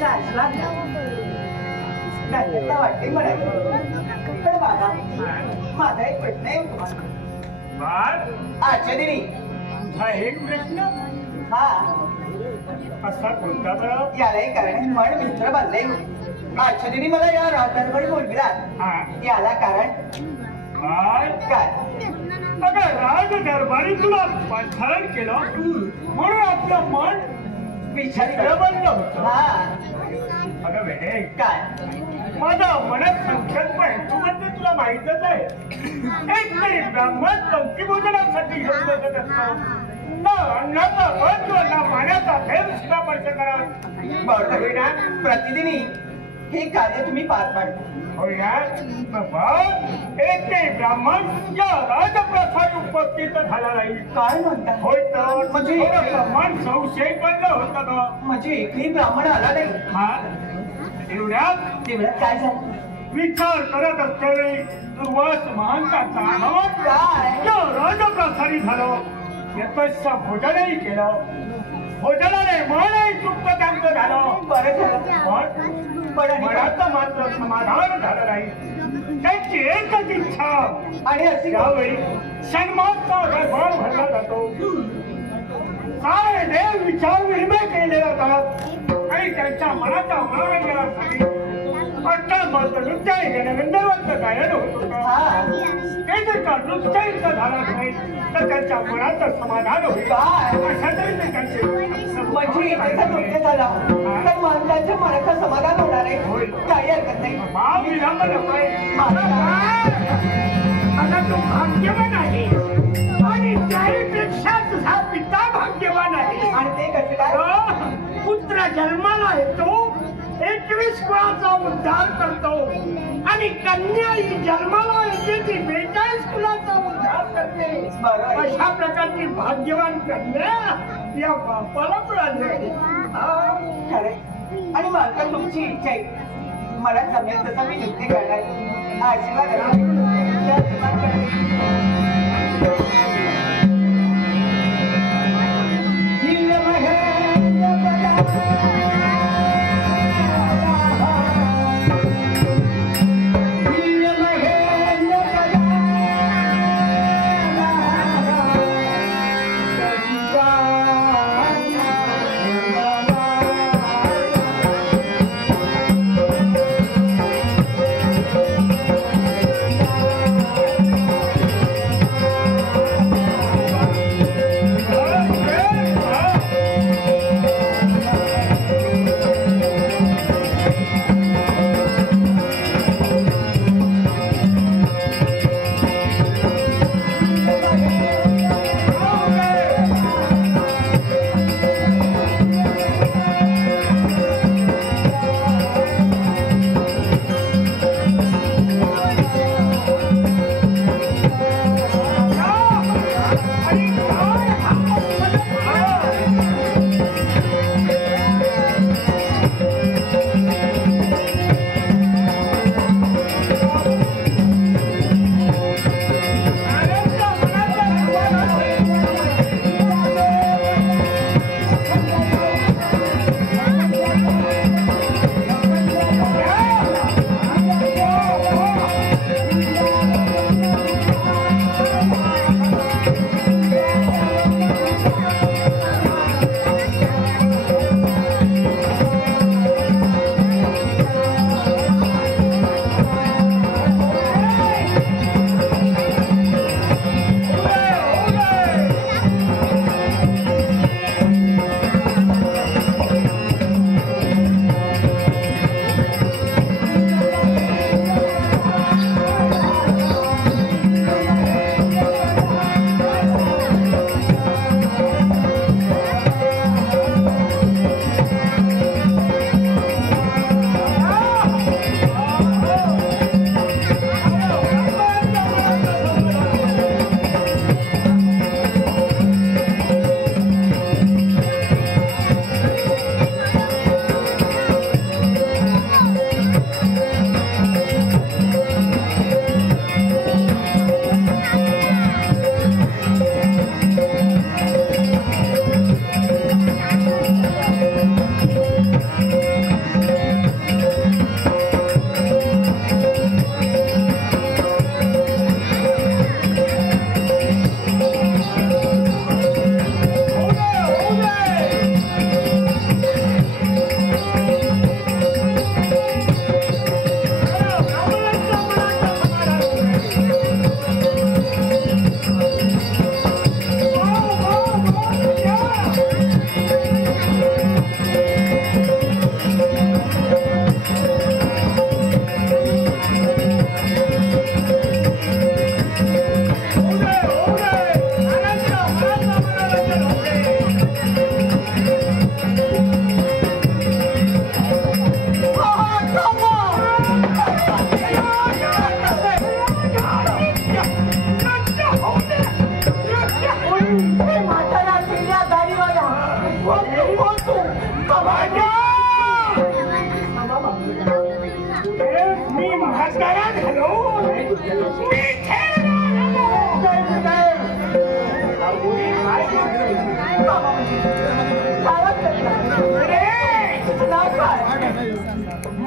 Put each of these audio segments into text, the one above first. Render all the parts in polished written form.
त्यांचा आशीर्वाद घ्या वाटते मला. तर बाबा माझा एक प्रश्न आहे तुम्हाला. आजच्या दिनी एक प्रश्न हा असा कोणता बरं? यालाही कारण मन मित्र बनले. आजच्या दिनी मला या राजदरबारी बोलविला याला कारण काय? अगं राज दरबारी तुला पाचारण केलं म्हणून आपलं मन विचार बनलं होतं. हा अगं वेडे काय माझा मनात संख्यात्म हेतू म्हणजे तुला माहितच आहे. एक तरी ब्राह्मण पंक्तीभोजनासाठी घेऊन बसत असतो. ना अन्नाचा महत्व ना पाण्याचा थेंब सुद्धा स्पर्श करत. बरोबर ना. प्रतिदिनी हे कार्य तुम्ही पार पाडता. होय ना. एक ते ब्राह्मण या राजप्रसाद उपस्थित झाला नाही. काय म्हणता? होय तर म्हणजे मन संशय पडलं होतं ग. म्हणजे एकही ब्राह्मण आला नाही. हा एवढ्यात काय झालं? विचार करत असल्यावेळी दुर्वास महंताचा आवाज काय राजप्रसारी झालं. यथस्थ भोजनही केलं. भोजनाने मनही तृप्त त्यांचं झालं. बरं झालं. पण मनाचं मात्र समाधान झालं नाही. त्यांची एकच इच्छा आणि अशी यावेळी सन्मानचा गडबड भरला जातो. सारे देव विचार विनिमय केले जातात आणि त्यांच्या मनाचा मनोरंजनासाठी अष्टमत नृत्याने गणगंधर्वांचं गायन होत होतं. ते जर का नृत्याचं झालं नाही तर त्यांच्या मनाचं समाधान होईल. अशा तऱ्हेने त्यांचे म्हणजे त्याचं नृत्य झालं तर माणसाच्या मनाचं समाधान होणार आहे. काही हरकत नाही. विलंब नकोय. आता तू भाग्यवान आहे आणि त्याहीपेक्षा तुझा पिता भाग्यवान आहे. आणि ते कसं काय? पुत्र जन्माला येतो 21 कुळाचा उद्धार करतो आणि कन्या ही जन्माला येते ती 42 कुळाचा उद्धार करते. अशा प्रकारची भाग्यवान कन्या या बापाला मिळाली. खरं. आणि मालका तुमची इच्छा आहे मला जमेल तसं मी नृत्य करणार. आशीर्वाद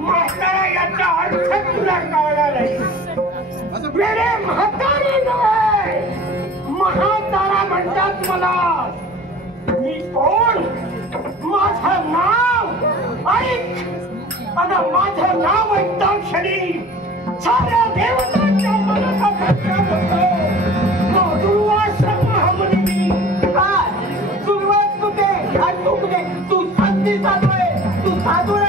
म्हातारा याचा अर्थ तुला कळला नाही. वेडे म्हातारी नव्हे, महातारा म्हणतात मला. मी कोण, माझं नाव ऐक. आता माझं नाव ऐकता क्षणी साऱ्या देवतांच्या मनाचा धक्का होतो. दुर्वास महामुनी सुरुवात कुठे आणि तू कुठे? तू संधी साधूय, तू साधू नाही.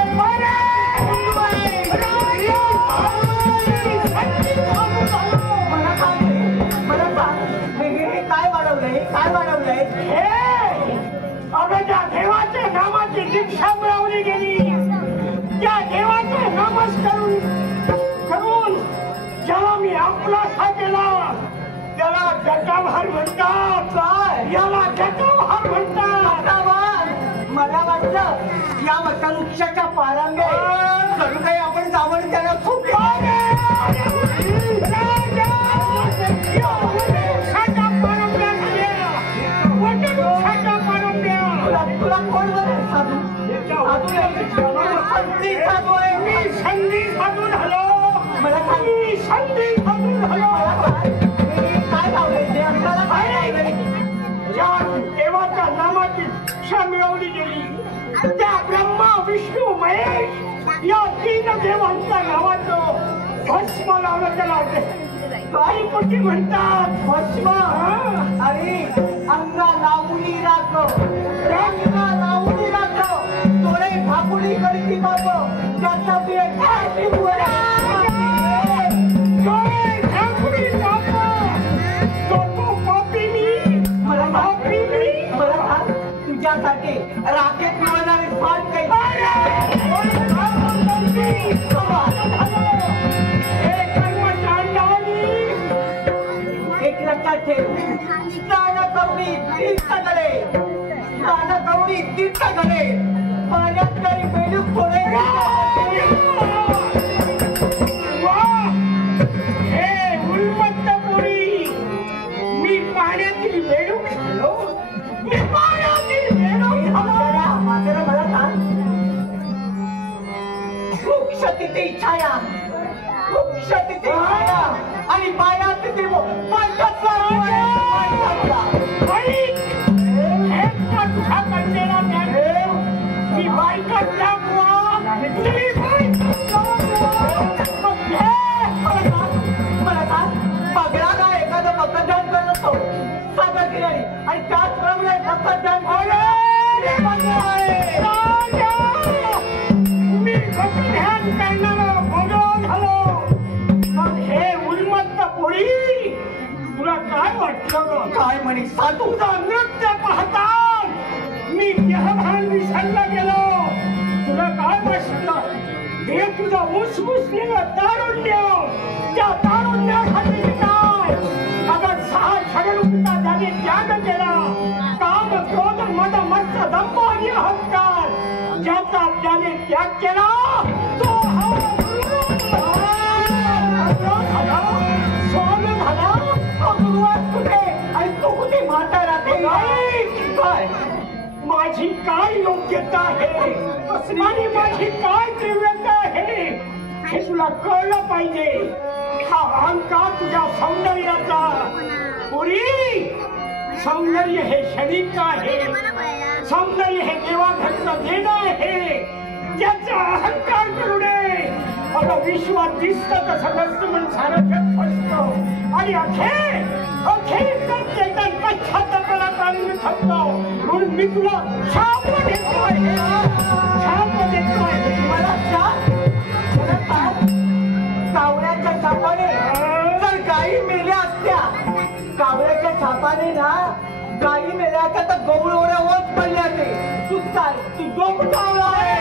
काय वाढवलंय? अगं ज्या देवाच्या नामाची दीक्षा मिळवली गेली, त्या देवाचा नामस्मरण करून ज्याला मी आपलासा केला त्याला जटाभार म्हणतात. याला जटाभार म्हणतात. मला वाटलं या वृक्षाच्या पारांगे करू काही आपण जावण त्याला खूप तुला कोण बरं साधू? साधू आहे. मी संधी साधू झालो. मला मी संधी साधू झालो. काय लावलंय ते आपल्याला काय नाही. ज्या देवाच्या नामाची दीक्षा मिळवली गेली त्या ब्रह्मा विष्णू महेश या तीन देवांच्या नावाचं भस्म लावलं त्याला काही कुठे म्हणतात भस्म. अरे अंगा लावणी राखव, रंगा लावणी राखव, डोळे झाकुणी करती बाप त्याचा डोळे झाकुणी बाप तो पापी मी. मला तुझ्यासाठी राखेत मिळणारी फाट काही एक लक्षात ठेव. स्थानकवडी तीर्थकडे, स्थानकवडी तीर्थकडे पाण्यात काही बेडूक थोडे. हे उन्मत्तपुरी, मी पाण्यातील बेडूक झालो. मी पाण्यातील बेडूक झालो. मात्र मला सांग, वृक्ष तिथे छाया, वृक्ष तिथे छाया आणि पाया तिथे मी बायका टाकवा. मला सांग, पगडा का एखादं पकडधान करत असतो सादर केल्याने आणि त्याचप्रमाणे पकडधान मी ध्यान करणारा भगवान झालो. मग हे उन्मत्त पोळी तुला काय वाटलं? काय म्हणे साधू? तुझा नृत्य पाहता मी देहभान विसरला गेलो. तुला काय वाटलं? हे तुझा मुसमुसलेला तारुण्य, त्या तारुण्यासाठी काय अगर 6 छगडूचा त्याने त्याग केला. काम क्रोध मद मस्त दंभ आणि अहंकार ज्याचा त्याने त्याग केला तो स्वामी झाला. सुरुवात कुठे आणि तू कुठे म्हातारा ते काय? माझी काय योग्यता आहे आणि माझी काय दिव्यता आहे हे तुला कळलं पाहिजे. हा अहंकार तुझ्या सौंदर्याचा. पुरी सौंदर्य हे क्षणिक आहे. सौंदर्य हे देवाघरचं देणं आहे. त्याचा अहंकार करू नये. आता विश्वात दिसतं तसं नसतं म्हणून सारं फसतो आणि अखेर पश्चात्तापाला काढून थकतो. म्हणून मी तुला शाप देतोय. मला कावळ्याच्या छापाने तर गायी मेल्या असत्या. कावळ्याच्या छापाने ना गायी मेल्या असत्या तर गवळवड्या ओत पडल्या ते. तू चाल, तू डोंब कावळा आहे.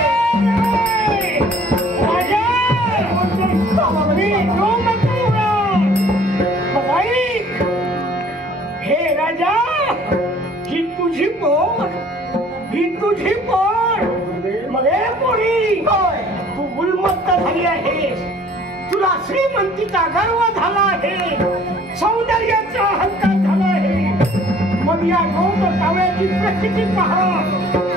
हे राजा, ही तुझी पोर, ही तुझी पोर. मग हे पोरी तू उन्मत्त झाली आहेस. तुला श्रीमंतीचा गर्व झाला आहे, सौंदर्याचा अहंकार झाला आहे. मग या गौर कावळ्याची प्रकृती पहा.